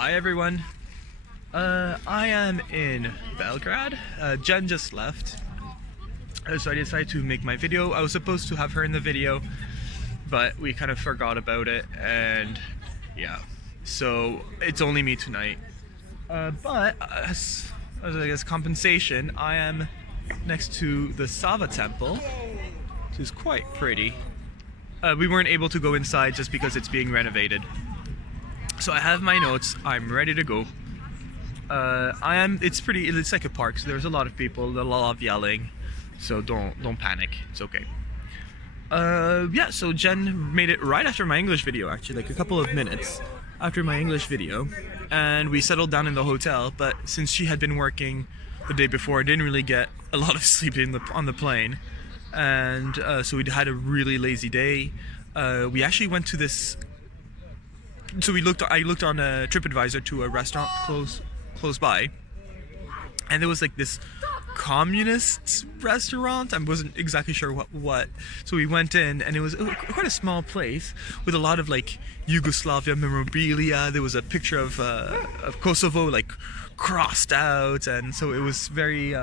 Hi everyone. I am in Belgrade. Jen just left, so I decided to make my video. I was supposed to have her in the video, but we kind of forgot about it, and yeah, so it's only me tonight. But as I guess compensation, I am next to the Sava temple, which is quite pretty. We weren't able to go inside just because it's being renovated. So I have my notes. I'm ready to go. It's like a park, so there's a lot of people, a lot of yelling. So don't panic. It's okay. Yeah. So Jen made it right after my English video, actually, like a couple of minutes after my English video, and we settled down in the hotel. But since she had been working the day before, I didn't really get a lot of sleep on the plane, and so we had a really lazy day. We actually went to this. So I looked on a TripAdvisor to a restaurant close by, and there was like this communist restaurant. I wasn't exactly sure what. So we went in, and it was quite a small place with a lot of like Yugoslavia memorabilia. There was a picture of Kosovo like crossed out, and so it was very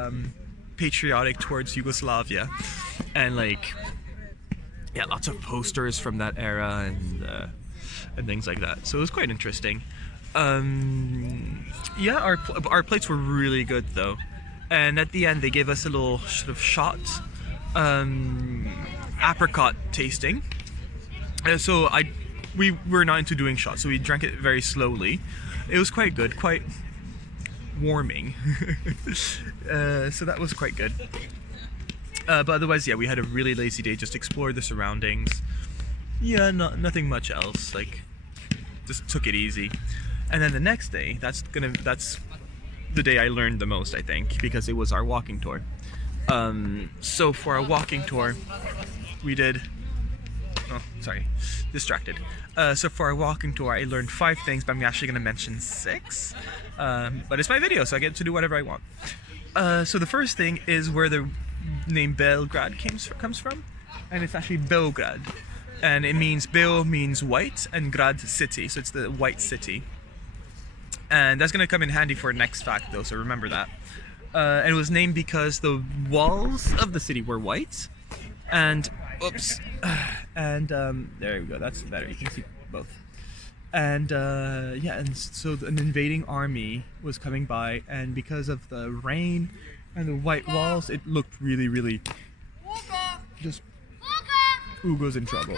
patriotic towards Yugoslavia, and like yeah, lots of posters from that era and things like that. So it was quite interesting. Yeah, our plates were really good though, and at the end they gave us a little sort of shot, apricot tasting. So we were not into doing shots, so we drank it very slowly. It was quite good, quite warming. So that was quite good. But otherwise, yeah, we had a really lazy day. Just explored the surroundings. Yeah, nothing much else. Like, just took it easy. And then the next day, that's the day I learned the most, I think, because it was our walking tour. So for our walking tour, we did. Oh, sorry, distracted. So for our walking tour, I learned 5 things, but I'm actually going to mention 6. But it's my video, so I get to do whatever I want. So the first thing is where the name Belgrade comes from, and it's actually Belgrade. And it means Bel means white and Grad city, so it's the white city. And that's gonna come in handy for next fact though, so remember that. And it was named because the walls of the city were white, and oops, and there we go. That's better. You can see both. And yeah, and so an invading army was coming by, and because of the rain and the white walls, it looked really just. Ugo's in trouble.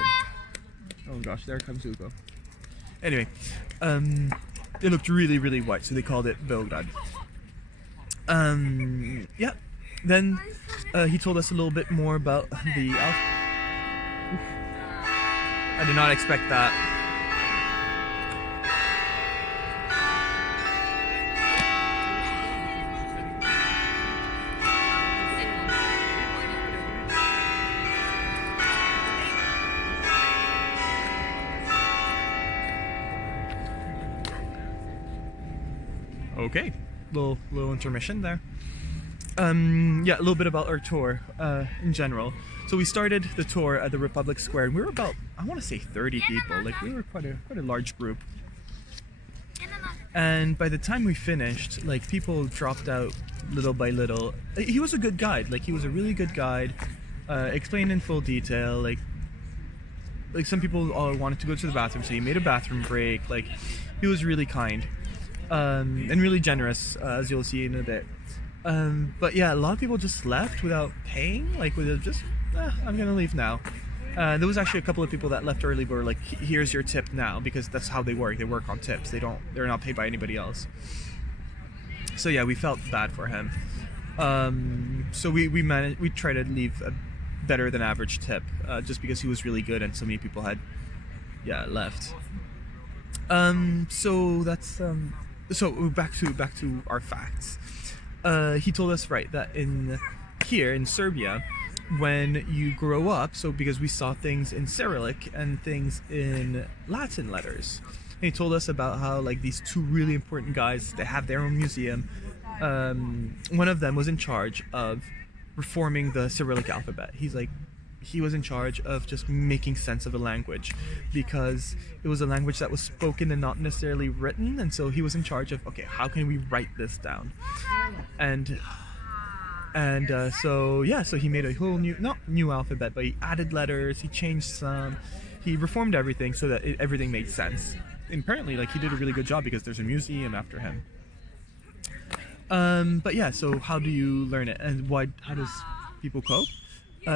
Oh gosh, there comes Ugo. Anyway, it looked really white, so they called it Belgrade. Yeah. Then he told us a little bit more about the. I did not expect that. Okay, little intermission there. Yeah, a little bit about our tour in general. So we started the tour at the Republic Square, and we were about, I want to say 30 people. Like, we were quite a large group. And by the time we finished, like, people dropped out little by little. He was a good guide. Like, he was a really good guide. Explained in full detail. Like some people all wanted to go to the bathroom, so he made a bathroom break. Like, he was really kind. And really generous, as you'll see in a bit. But yeah, a lot of people just left without paying, like with just, I'm gonna leave now. There was actually a couple of people that left early, but were like, here's your tip now, because that's how they work. They work on tips. They're not paid by anybody else. So yeah, we felt bad for him. So we tried to leave a better than average tip, just because he was really good and so many people had, left. So that's, so back to our facts. He told us, right, that here in Serbia, when you grow up, so because we saw things in Cyrillic and things in Latin letters, and he told us about how like these 2 really important guys, they have their own museum. One of them was in charge of reforming the Cyrillic alphabet. He's like, he was in charge of just making sense of a language, because it was a language that was spoken and not necessarily written, and so he was in charge of, okay, how can we write this down? So he made a whole not new alphabet, but he added letters, he changed some, he reformed everything so that everything made sense. And apparently, like, he did a really good job because there's a museum after him. But yeah, so how do you learn it, and how does people cope?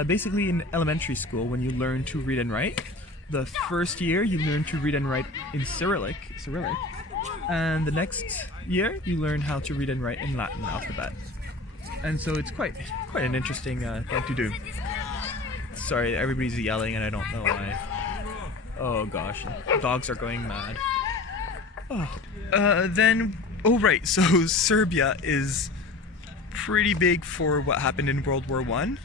Basically, in elementary school, when you learn to read and write, the first year you learn to read and write in Cyrillic, and the next year you learn how to read and write in Latin alphabet. And so it's quite an interesting thing to do. Sorry, everybody's yelling and I don't know why. Oh gosh, dogs are going mad. Right, so Serbia is pretty big for what happened in World War One.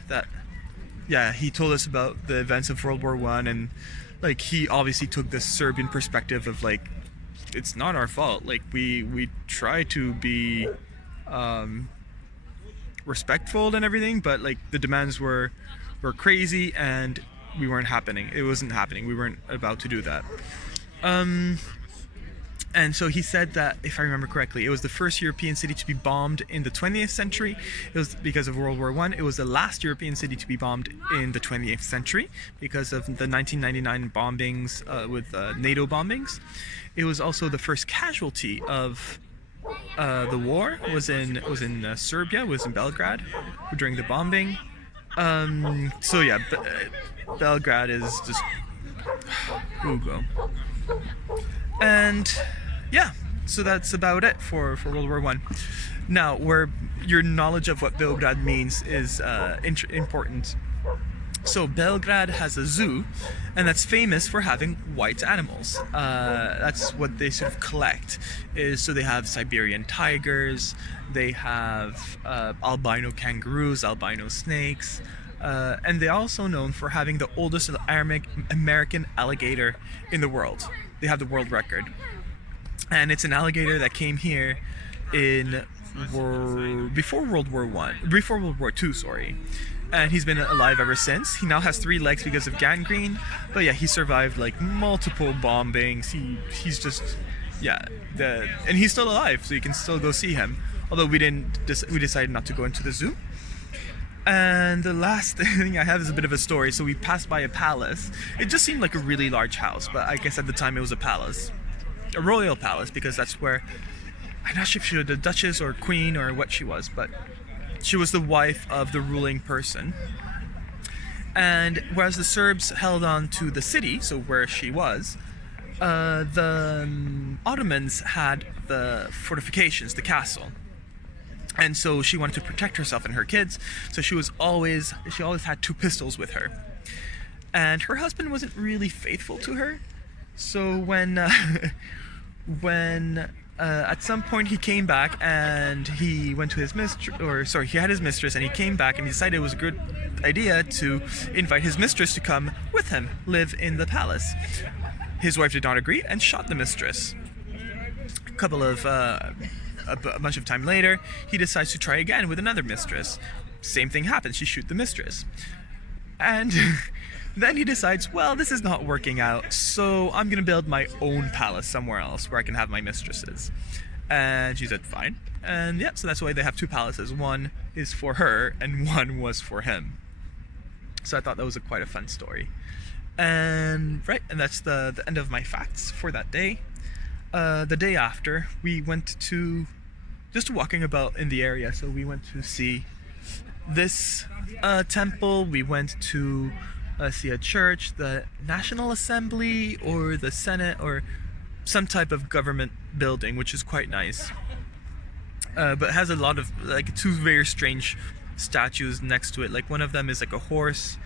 He told us about the events of World War One, and like he obviously took the Serbian perspective of like, it's not our fault. Like we try to be respectful and everything, but like the demands were crazy and it wasn't happening. We weren't about to do that. And so he said that, if I remember correctly, it was the first European city to be bombed in the 20th century. It was because of World War One. It was the last European city to be bombed in the 20th century because of the 1999 bombings with NATO bombings. It was also the first casualty of the war. Was in Serbia. Was in Belgrade during the bombing. Belgrade is just Hugo. And yeah, so that's about it for World War One. Now, where your knowledge of what Belgrade means is important. So Belgrade has a zoo, and that's famous for having white animals. That's what they sort of collect. So they have Siberian tigers, they have albino kangaroos, albino snakes, and they're also known for having the oldest American alligator in the world. They have the world record, and it's an alligator that came here before World War II, sorry, and he's been alive ever since. He now has 3 legs because of gangrene, but yeah, he survived like multiple bombings. He's just and he's still alive, so you can still go see him. Although we decided not to go into the zoo. And the last thing I have is a bit of a story. So we passed by a palace. It just seemed like a really large house, but I guess at the time it was a palace. A royal palace, because that's where, I'm not sure if she was the duchess or queen or what she was, but she was the wife of the ruling person. And whereas the Serbs held on to the city, so where she was, the Ottomans had the fortifications, the castle. And so she wanted to protect herself and her kids, so she always had 2 pistols with her. And her husband wasn't really faithful to her. So when at some point he came back and he went to his he had his mistress, and he came back and he decided it was a good idea to invite his mistress to come with him, live in the palace. His wife did not agree and shot the mistress. A bunch of time later, he decides to try again with another mistress. Same thing happens, she shoots the mistress. And then he decides, well, this is not working out, so I'm gonna build my own palace somewhere else where I can have my mistresses. And she said, fine. And yeah, so that's why they have 2 palaces. One is for her, and one was for him. So I thought that was quite a fun story. And that's the end of my facts for that day. The day after, we went to just walking about in the area. So we went to see this temple. We went to see a church, the National Assembly, or the Senate, or some type of government building, which is quite nice. But it has a lot of 2 very strange statues next to it. Like one of them is like a horse,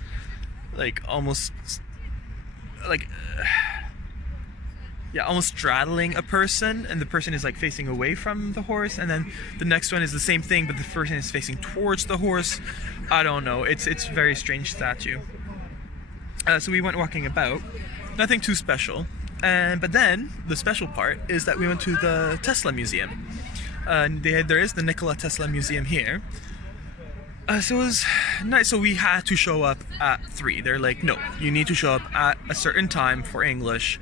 almost straddling a person, and the person is facing away from the horse, and then the next one is the same thing, but the person is facing towards the horse. I don't know, it's a very strange statue. So we went walking about, nothing too special, but then the special part is that we went to the Tesla Museum. There is the Nikola Tesla Museum here. So it was nice. So we had to show up at 3. They're like, no, you need to show up at a certain time for English.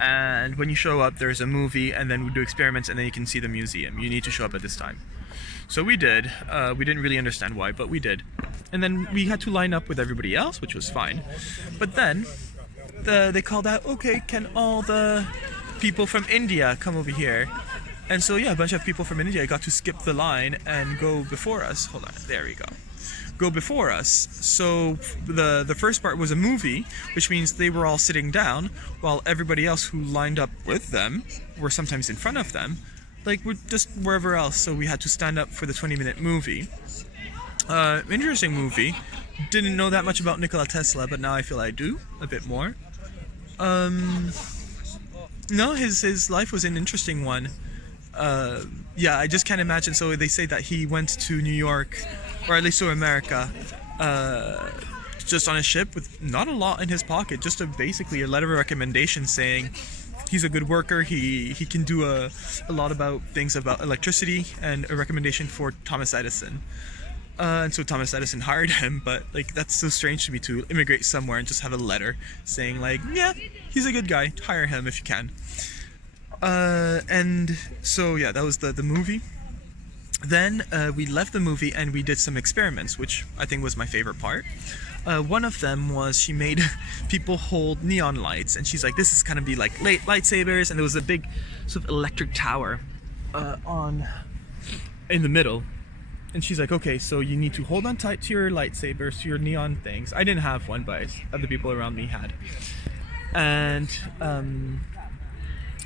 And when you show up, there's a movie, and then we do experiments, and then you can see the museum. You need to show up at this time. So we did. We didn't really understand why, but we did. And then we had to line up with everybody else, which was fine. But then they called out, okay, can all the people from India come over here? And so yeah, a bunch of people from India got to skip the line and go before us. Hold on, there we go. Go before us. So the first part was a movie, which means they were all sitting down while everybody else who lined up with them were sometimes in front of them, like we're just wherever else. So we had to stand up for the 20-minute movie. Interesting movie. Didn't know that much about Nikola Tesla, but now I feel I do a bit more. No, his life was an interesting one. Yeah, I just can't imagine. So they say that he went to New York, or at least to America, just on a ship with not a lot in his pocket, just basically a letter of recommendation saying he's a good worker, he can do a lot about things about electricity, and a recommendation for Thomas Edison. And so Thomas Edison hired him, but like that's so strange to me, to immigrate somewhere and just have a letter saying like, yeah, he's a good guy, hire him if you can. And so yeah, that was the movie. Then we left the movie and we did some experiments, which I think was my favorite part. One of them was she made people hold neon lights, and she's like, this is gonna be like lightsabers, and there was a big sort of electric tower in the middle. And she's like, okay, so you need to hold on tight to your lightsabers, to your neon things. I didn't have one, but other people around me had. And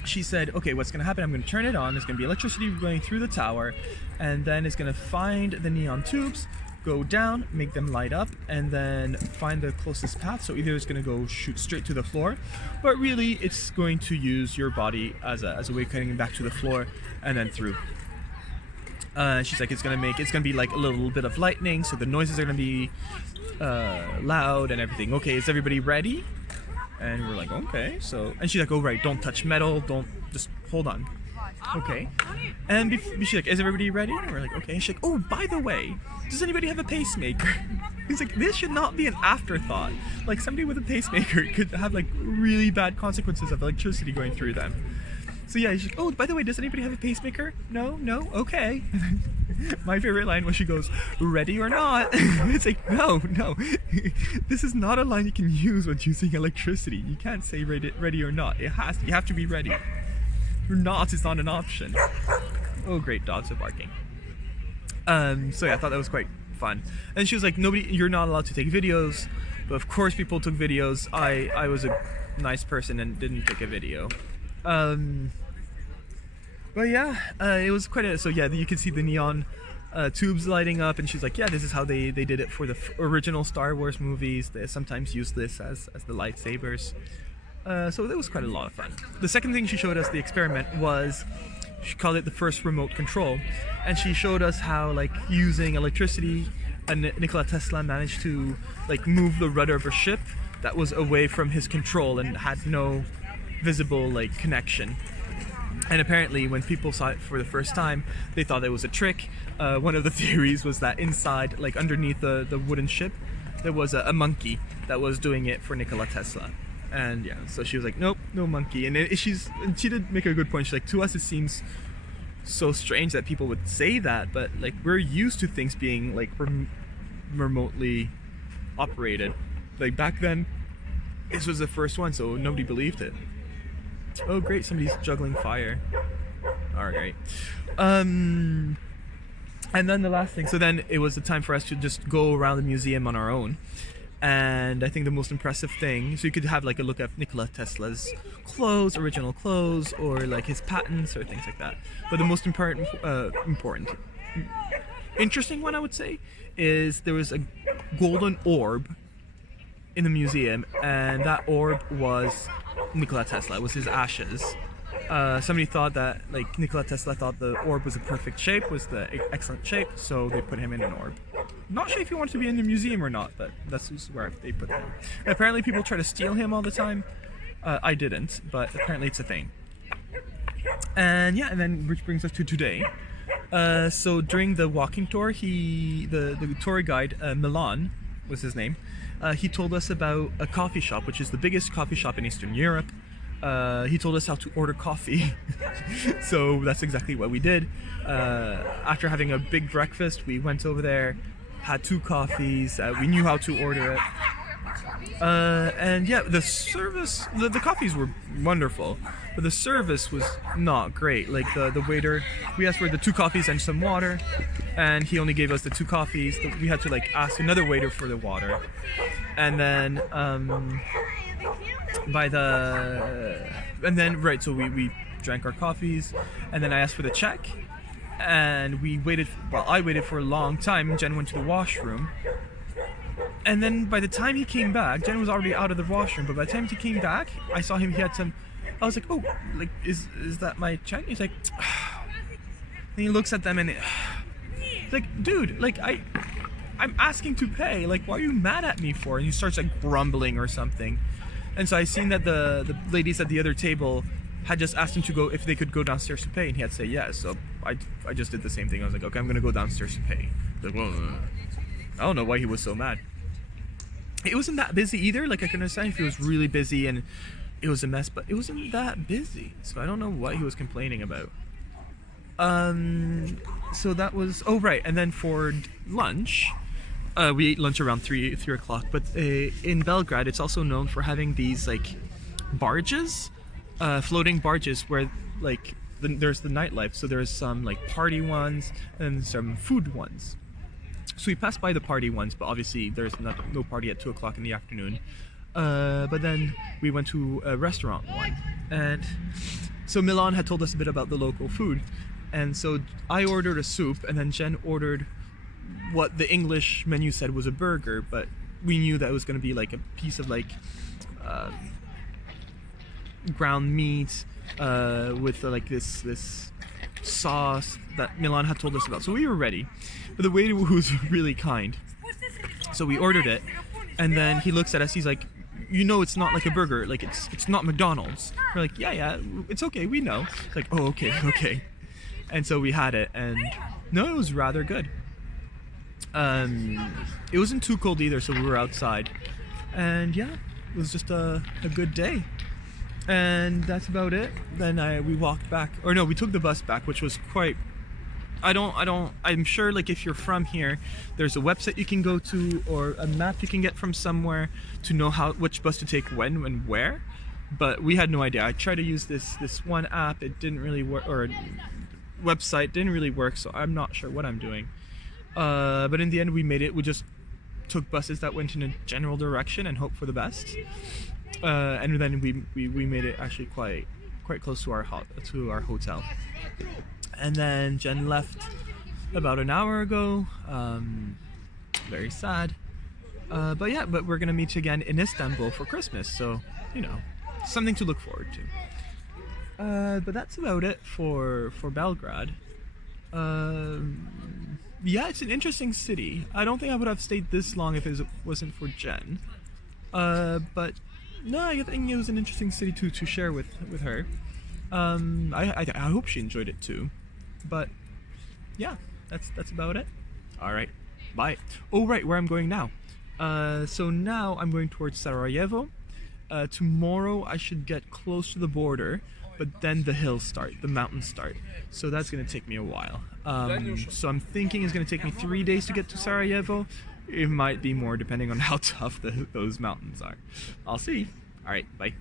she said, okay, what's going to happen, I'm going to turn it on. There's going to be electricity going through the tower. And then it's going to find the neon tubes, go down, make them light up, and then find the closest path. So either it's going to go shoot straight to the floor, but really it's going to use your body as a way of cutting back to the floor and then through. She's like, it's gonna be like a little bit of lightning, so the noises are gonna be loud and everything. Okay, is everybody ready? And we're like, okay. So, and she's like, oh right, don't touch metal, don't, just hold on. Okay. And she's like, is everybody ready? And we're like, okay. And she's like, oh, by the way, does anybody have a pacemaker? He's like, this should not be an afterthought. Like, somebody with a pacemaker could have like really bad consequences of electricity going through them. So yeah, she's like, oh, by the way, does anybody have a pacemaker? No, okay. My favorite line was she goes, ready or not? It's like, no. This is not a line you can use when using electricity. You can't say ready or not. You have to be ready. Or not is not an option. Oh, great, dogs are barking. So yeah, I thought that was quite fun. And she was like, you're not allowed to take videos. But of course people took videos. I was a nice person and didn't take a video. But yeah, it was quite so yeah, you can see the neon tubes lighting up, and she's like, yeah, this is how they did it for the original Star Wars movies. They sometimes use this as the lightsabers. So that was quite a lot of fun. The second thing she showed us, the experiment, was she called it the first remote control, and she showed us how, like, using electricity, and Nikola Tesla managed to like move the rudder of a ship that was away from his control and had no visible like connection. And apparently when people saw it for the first time, they thought it was a trick. One of the theories was that inside, like underneath the wooden ship, there was a monkey that was doing it for Nikola Tesla. And yeah, so she was like, nope, no monkey. And she did make a good point. She's like, to us it seems so strange that people would say that, but like we're used to things being like remotely operated. Like back then, this was the first one, so nobody believed it. Oh great, somebody's juggling fire. Alright. And then the last thing, so then it was the time for us to just go around the museum on our own. And I think the most impressive thing, so you could have like a look at Nikola Tesla's clothes, original clothes, or like his patents or things like that. But the most interesting one, I would say, is there was a golden orb in the museum, and that orb was Nikola Tesla. It was his ashes. Somebody thought that, like, Nikola Tesla thought the orb was a perfect shape, was the excellent shape, so they put him in an orb. Not sure if he wanted to be in the museum or not, but that's just where they put him. And apparently people try to steal him all the time. I didn't, but apparently it's a thing. And yeah, and then which brings us to today. So during the walking tour, the tour guide, Milan was his name, he told us about a coffee shop, which is the biggest coffee shop in Eastern Europe. He told us how to order coffee. So that's exactly what we did. After having a big breakfast, we went over there, had 2 coffees, we knew how to order it. And yeah, the service, the coffees were wonderful, but the service was not great. Like the waiter, we asked for the 2 coffees and some water, and he only gave us the 2 coffees. We had to like ask another waiter for the water. And then right, so we drank our coffees, and then I asked for the check, and we waited, well, I waited for a long time. Jen went to the washroom. And then by the time he came back, Jen was already out of the washroom, but by the time he came back, I saw him, he had some, I was like, oh, like, is that my check? He's like, and he looks at them and like, dude, like, I'm asking to pay, like, why are you mad at me for? And he starts like grumbling or something. And so I seen that the ladies at the other table had just asked him to go, if they could go downstairs to pay, and he had to say yes. So I just did the same thing. I was like, okay, I'm gonna go downstairs to pay. Like, well, I don't know why he was so mad. It wasn't that busy either. Like, I can understand if it was really busy and it was a mess, but it wasn't that busy. So I don't know what he was complaining about. So that was, oh right, and then for lunch, we ate lunch around 3 o'clock. But in Belgrade, it's also known for having these like barges, floating barges where like there's the nightlife. So there's some like party ones and some food ones. So we passed by the party ones, but obviously there's no party at 2 o'clock in the afternoon. But then we went to a restaurant one. And so Milan had told us a bit about the local food. And so I ordered a soup, and then Jen ordered what the English menu said was a burger, but we knew that it was going to be like a piece of like ground meat with like this sauce that Milan had told us about. So we were ready, but the waiter was really kind. So we ordered it, and then he looks at us, he's like, you know, it's not like a burger, like it's not McDonald's. We're like, yeah, it's okay, we know. It's like, oh, okay. And so we had it, and no, it was rather good. It wasn't too cold either, so we were outside, and yeah, it was just a good day. And that's about it. Then we walked back, or no, we took the bus back, which was quite, I'm sure like if you're from here, there's a website you can go to or a map you can get from somewhere to know which bus to take when and where, but we had no idea. I tried to use this one app, it didn't really work, or website didn't really work, so I'm not sure what I'm doing. But in the end we made it. We just took buses that went in a general direction and hoped for the best. And then we made it actually quite close to our hotel. And then Jen left about an hour ago. Very sad. But we're gonna meet again in Istanbul for Christmas, so you know, something to look forward to. But that's about it for Belgrade. Yeah, it's an interesting city. I don't think I would have stayed this long if it wasn't for Jen. But no, I think it was an interesting city to share with her. I hope she enjoyed it too. But yeah, that's about it. All right, bye. Oh right, where I'm going now. So now I'm going towards Sarajevo. Tomorrow I should get close to the border, but then the mountains start. So that's gonna take me a while. So I'm thinking it's gonna take me 3 days to get to Sarajevo. It might be more depending on how tough those mountains are. I'll see. All right, bye.